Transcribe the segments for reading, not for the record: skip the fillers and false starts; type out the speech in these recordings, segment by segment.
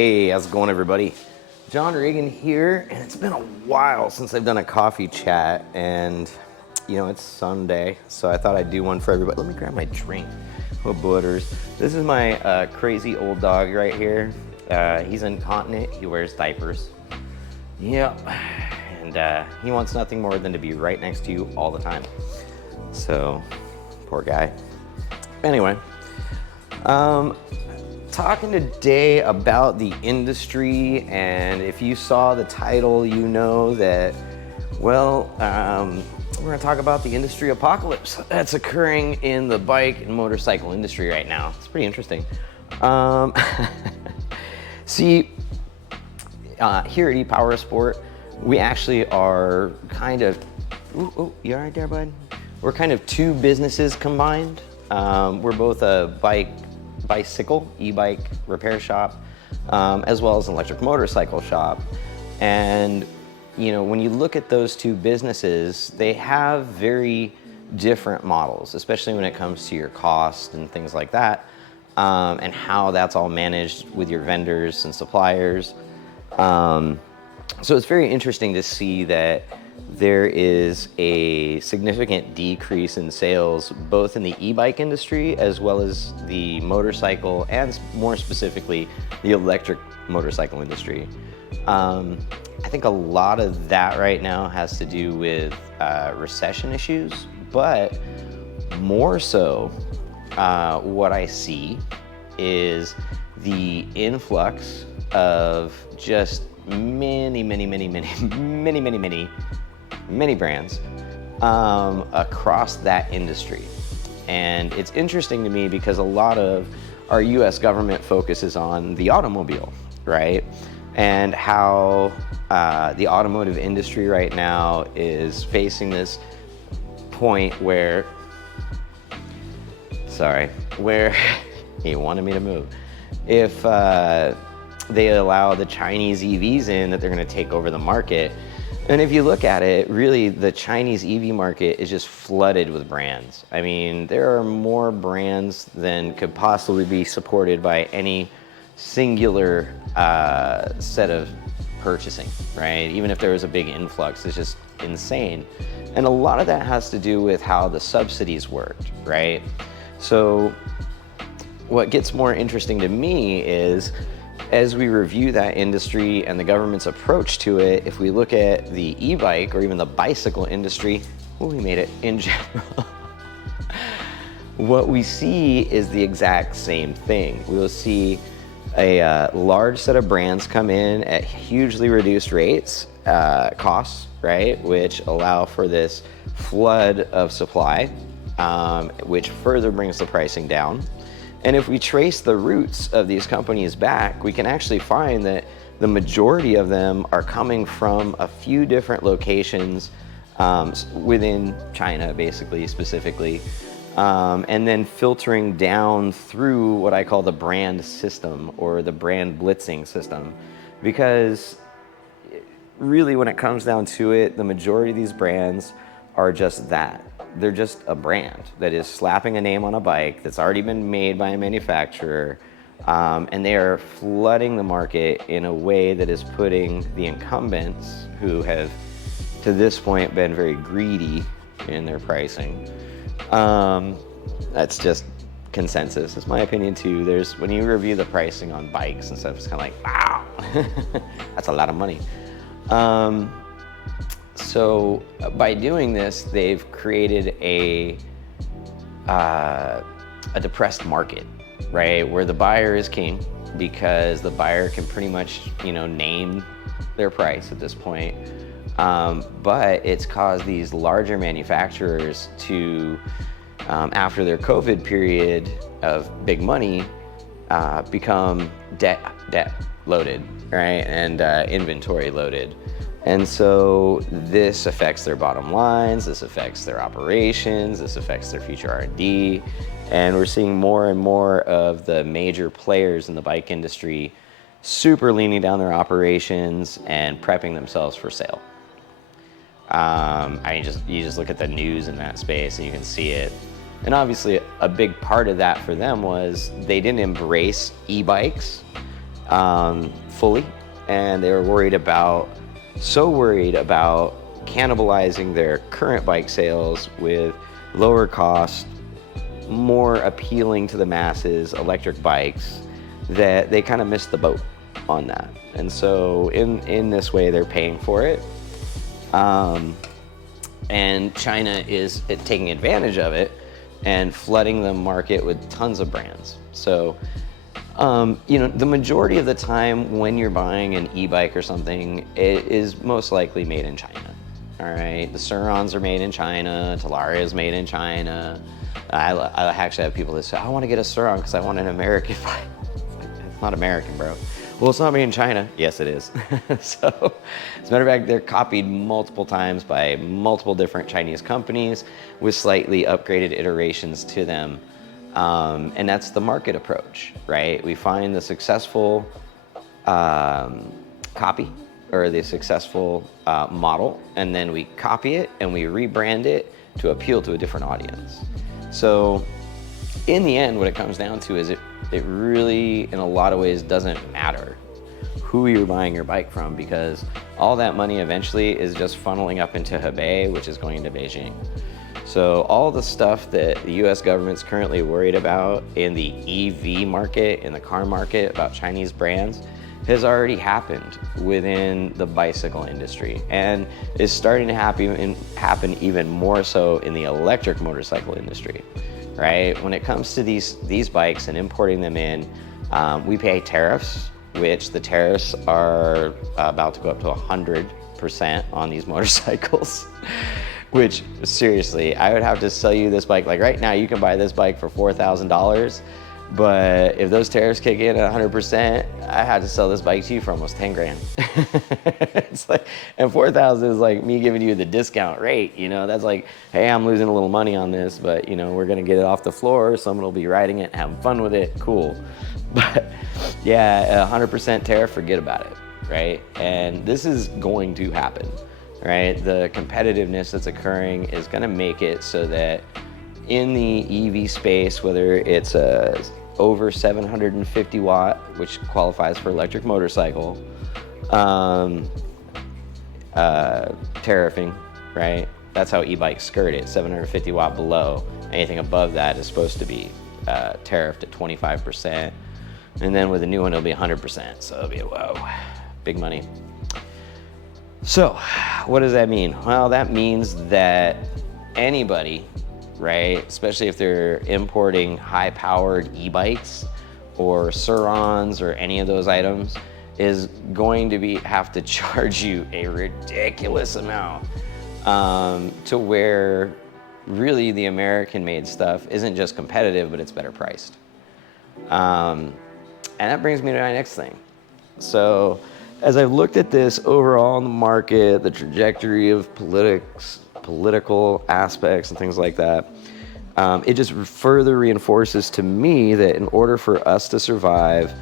Hey, how's it going, everybody? John Reagan here, and it's been a while since I've done a coffee chat, and you know, it's Sunday, so I thought I'd do one for everybody. Let me grab my drink. Oh, butters. This is my crazy old dog right here. He's incontinent, he wears diapers. Yep, and he wants nothing more than to be right next to you all the time. So, poor guy. Anyway, talking today about the industry, and if you saw the title, you know that, well, we're going to talk about the industry apocalypse that's occurring in the bike and motorcycle industry right now. It's pretty interesting. See, here at E-Powersport, we actually are kind of, you all right there, bud? We're kind of two businesses combined. We're both a bicycle, e-bike repair shop, as well as an electric motorcycle shop. And you know, when you look at those two businesses, they have very different models, especially when it comes to your cost and things like that, and how that's all managed with your vendors and suppliers. So it's very interesting to see that there is a significant decrease in sales, both in the e-bike industry as well as the motorcycle, and more specifically, the electric motorcycle industry. I think a lot of that right now has to do with recession issues, but more so, what I see is the influx of just many brands across that industry. And it's interesting to me because a lot of our US government focuses on the automobile, right? And how the automotive industry right now is facing this point where, where he wanted me to move. If they allow the Chinese EVs in, that they're gonna take over the market. And if you look at it, really the Chinese EV market is just flooded with brands. I mean, there are more brands than could possibly be supported by any singular set of purchasing, right? Even if there was a big influx, it's just insane. And a lot of that has to do with how the subsidies worked, right? So what gets more interesting to me is, as we review that industry and the government's approach to it, if we look at the e-bike or even the bicycle industry, we made it in general, what we see is the exact same thing. We will see a large set of brands come in at hugely reduced rates, costs, right? Which allow for this flood of supply, which further brings the pricing down. And if we trace the roots of these companies back, we can actually find that the majority of them are coming from a few different locations within China, basically, specifically, and then filtering down through what I call the brand system or the brand blitzing system. Because really, when it comes down to it, the majority of these brands are just that. They're just a brand that is slapping a name on a bike that's already been made by a manufacturer, and they are flooding the market in a way that is putting the incumbents, who have to this point been very greedy in their pricing. That's just consensus. It's my opinion too. When you review the pricing on bikes and stuff, it's kind of like, wow, that's a lot of money. So by doing this, they've created a depressed market, right? Where the buyer is king, because the buyer can pretty much, you know, name their price at this point. But it's caused these larger manufacturers to, after their COVID period of big money, become debt loaded, right? And inventory loaded. And so this affects their bottom lines, this affects their operations, this affects their future R&D, and we're seeing more and more of the major players in the bike industry super leaning down their operations and prepping themselves for sale. You just look at the news in that space and you can see it. And obviously a big part of that for them was they didn't embrace e-bikes fully, and they were so worried about cannibalizing their current bike sales with lower cost, more appealing to the masses electric bikes, that they kind of missed the boat on that. And so in this way, they're paying for it. And China is taking advantage of it and flooding the market with tons of brands. So, the majority of the time when you're buying an e-bike or something, it is most likely made in China. All right, the Surons are made in China, Talaria is made in China. I actually have people that say, I want to get a Suron because I want an American bike. It's not American, bro. Well, it's not made in China. Yes, it is. So, as a matter of fact, they're copied multiple times by multiple different Chinese companies with slightly upgraded iterations to them. And that's the market approach, right? We find the successful copy or the successful model, and then we copy it and we rebrand it to appeal to a different audience. So in the end, what it comes down to is it really, in a lot of ways, doesn't matter who you're buying your bike from, because all that money eventually is just funneling up into Hebei, which is going into Beijing. So all the stuff that the US government's currently worried about in the EV market, in the car market, about Chinese brands, has already happened within the bicycle industry, and is starting to happen even more so in the electric motorcycle industry, right? When it comes to these bikes and importing them in, we pay tariffs, which the tariffs are about to go up to 100% on these motorcycles. Which, seriously, I would have to sell you this bike. Like right now, you can buy this bike for $4,000, but if those tariffs kick in at 100%, I had to sell this bike to you for almost 10 grand. It's like, and 4,000 is like me giving you the discount rate, that's like, hey, I'm losing a little money on this, but we're gonna get it off the floor, someone will be riding it, having fun with it, cool. But yeah, 100% tariff, forget about it, right? And this is going to happen. Right, the competitiveness that's occurring is going to make it so that in the EV space, whether it's a over 750 watt, which qualifies for electric motorcycle, tariffing, right? That's how e-bikes skirt it, 750 watt below. Anything above that is supposed to be tariffed at 25%. And then with the new one, it'll be 100%. So it'll be, whoa, big money. So what does that mean? Well, that means that anybody, right, especially if they're importing high-powered e-bikes or Surons or any of those items, is going to have to charge you a ridiculous amount to where really the American-made stuff isn't just competitive, but it's better priced. And that brings me to my next thing. So as I've looked at this overall in the market, the trajectory of political aspects and things like that, it just further reinforces to me that in order for us to survive,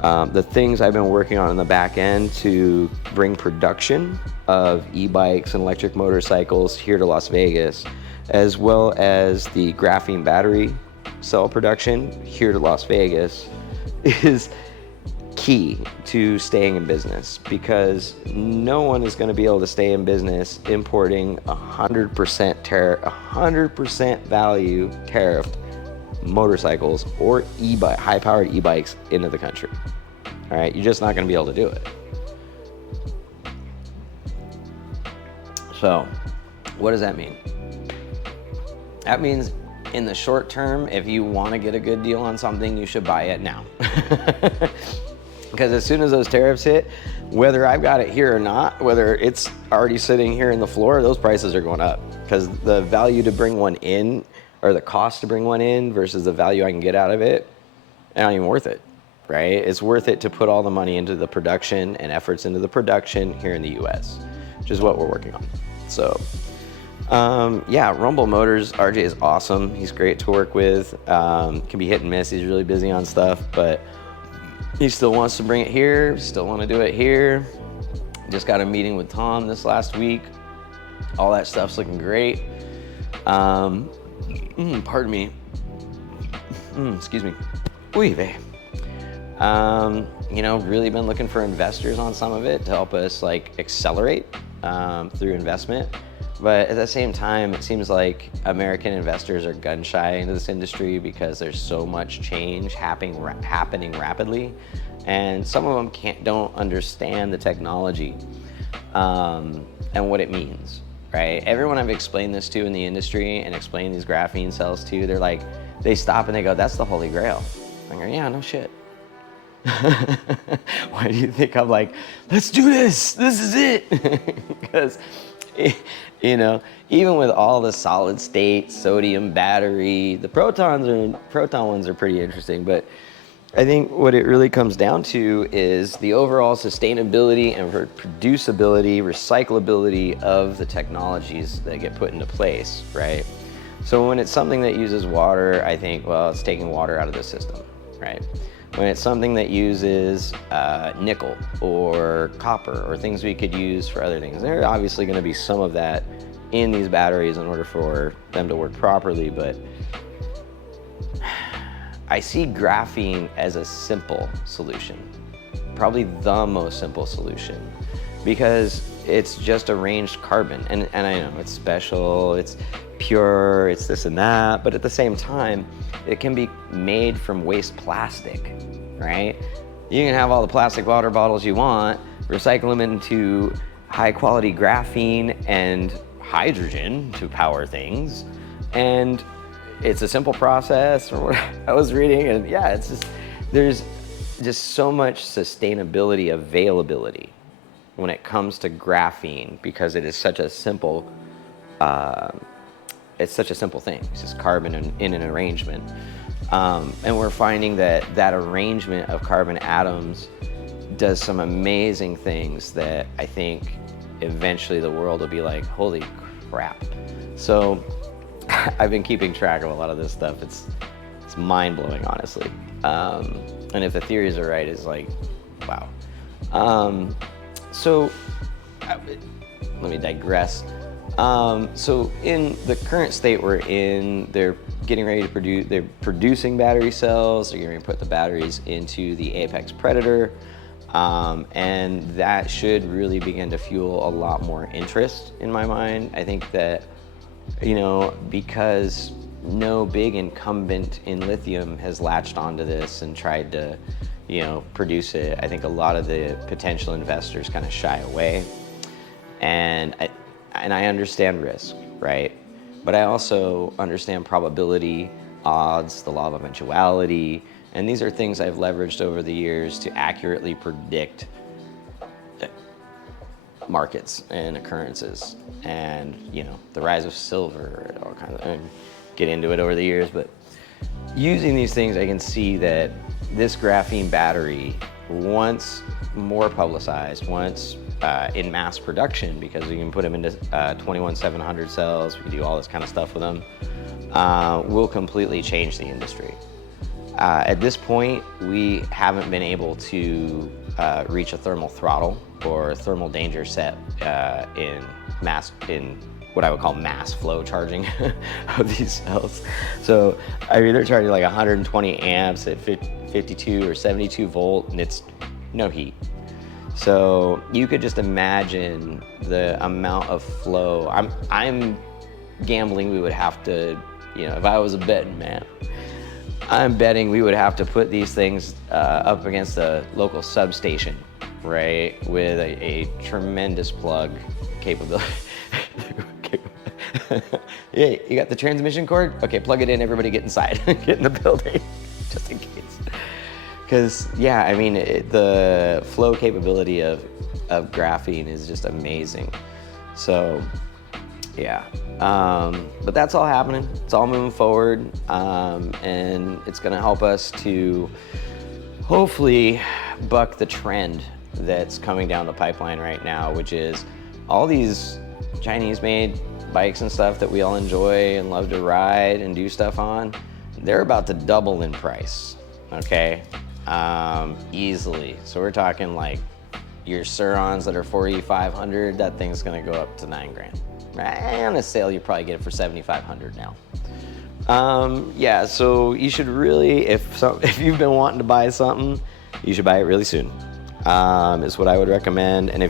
the things I've been working on in the back end to bring production of e-bikes and electric motorcycles here to Las Vegas, as well as the graphene battery cell production here to Las Vegas, is key to staying in business, because no one is going to be able to stay in business importing 100% value tariffed motorcycles or high-powered e-bikes into the country. All right, you're just not going to be able to do it. So, what does that mean? That means in the short term, if you want to get a good deal on something, you should buy it now. Because as soon as those tariffs hit, whether I've got it here or not, whether it's already sitting here in the floor, those prices are going up. Because the value to bring one in, or the cost to bring one in versus the value I can get out of it, it's not even worth it, right? It's worth it to put all the money into the production and efforts into the production here in the US, which is what we're working on. So, yeah, Rumble Motors, RJ is awesome. He's great to work with. Can be hit and miss. He's really busy on stuff, but he still wants to bring it here, still want to do it here. Just got a meeting with Tom this last week. All that stuff's looking great. Pardon me. Excuse me. Uy, vey. really been looking for investors on some of it to help us like accelerate through investment. But at the same time, it seems like American investors are gun shy into this industry because there's so much change happening rapidly, and some of them don't understand the technology and what it means, right? Everyone I've explained this to in the industry and explained these graphene cells to, they stop and they go, "That's the holy grail." I go, "Yeah, no shit." Why do you think I'm like, "Let's do this, this is it"? Because even with all the solid state sodium battery, the proton ones are pretty interesting, but I think what it really comes down to is the overall sustainability and producibility, recyclability of the technologies that get put into place, right? So when it's something that uses water, I think, well, it's taking water out of the system, right? When it's something that uses nickel or copper or things we could use for other things, there's obviously going to be some of that in these batteries in order for them to work properly, but I see graphene as a simple solution, probably the most simple solution, because it's just arranged carbon. And I know it's special, it's pure, it's this and that, but at the same time, it can be made from waste plastic, right? You can have all the plastic water bottles you want, recycle them into high quality graphene and hydrogen to power things, and it's a simple process. Or what I was reading, and yeah, it's just, there's just so much sustainability availability when it comes to graphene, because it is such a simple it's such a simple thing. It's just carbon in an arrangement, and we're finding that arrangement of carbon atoms does some amazing things that I think eventually the world will be like, holy crap. So I've been keeping track of a lot of this stuff. It's mind-blowing, honestly. And if the theories are right, it's like, wow. So let me digress. So in the current state we're in, they're getting ready to they're producing battery cells. They're going to put the batteries into the Apex Predator. And that should really begin to fuel a lot more interest in my mind. I think that, because no big incumbent in lithium has latched onto this and tried to, produce it, I think a lot of the potential investors kind of shy away. And I understand risk, right? But I also understand probability, odds, the law of eventuality, and these are things I've leveraged over the years to accurately predict markets and occurrences, and the rise of silver, all kinds of, get into it over the years. But using these things, I can see that this graphene battery, once more publicized, once in mass production, because we can put them into 21700 cells, we can do all this kind of stuff with them, will completely change the industry. At this point, we haven't been able to reach a thermal throttle or thermal danger set in what I would call mass flow charging of these cells. So I mean, they're charging like 120 amps at 52 or 72 volt, and it's no heat. So you could just imagine the amount of flow. I'm gambling we would have to, if I was a betting man, I'm betting we would have to put these things up against a local substation, right, with a tremendous plug capability. Yeah, you got the transmission cord? Okay, plug it in, everybody get inside, get in the building, just in case. Because, yeah, I mean, the flow capability of graphene is just amazing. So, yeah. But that's all happening. It's all moving forward. And it's going to help us to hopefully buck the trend that's coming down the pipeline right now, which is all these Chinese-made bikes and stuff that we all enjoy and love to ride and do stuff on, they're about to double in price, okay? Easily. So we're talking like your Surons that are 4,500, that thing's gonna go up to $9,000. Right? On a sale, you probably get it for 7,500 now. Yeah, so you should really, if you've been wanting to buy something, you should buy it really soon, is what I would recommend. And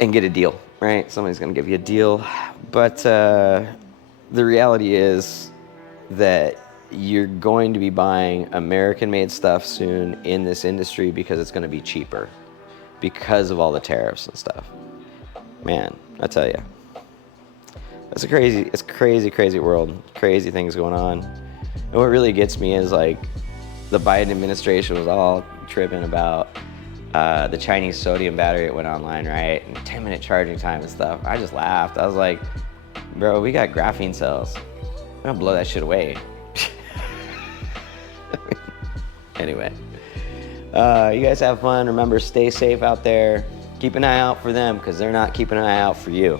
and get a deal, right? Somebody's gonna give you a deal. But the reality is that you're going to be buying American-made stuff soon in this industry because it's gonna be cheaper because of all the tariffs and stuff. Man, I tell you, it's crazy world, crazy things going on. And what really gets me is like the Biden administration was all tripping about the Chinese sodium battery that went online, right? And 10-minute charging time and stuff. I just laughed. I was like, bro, we got graphene cells. We're gonna blow that shit away. Anyway, you guys have fun. Remember, stay safe out there. Keep an eye out for them because they're not keeping an eye out for you.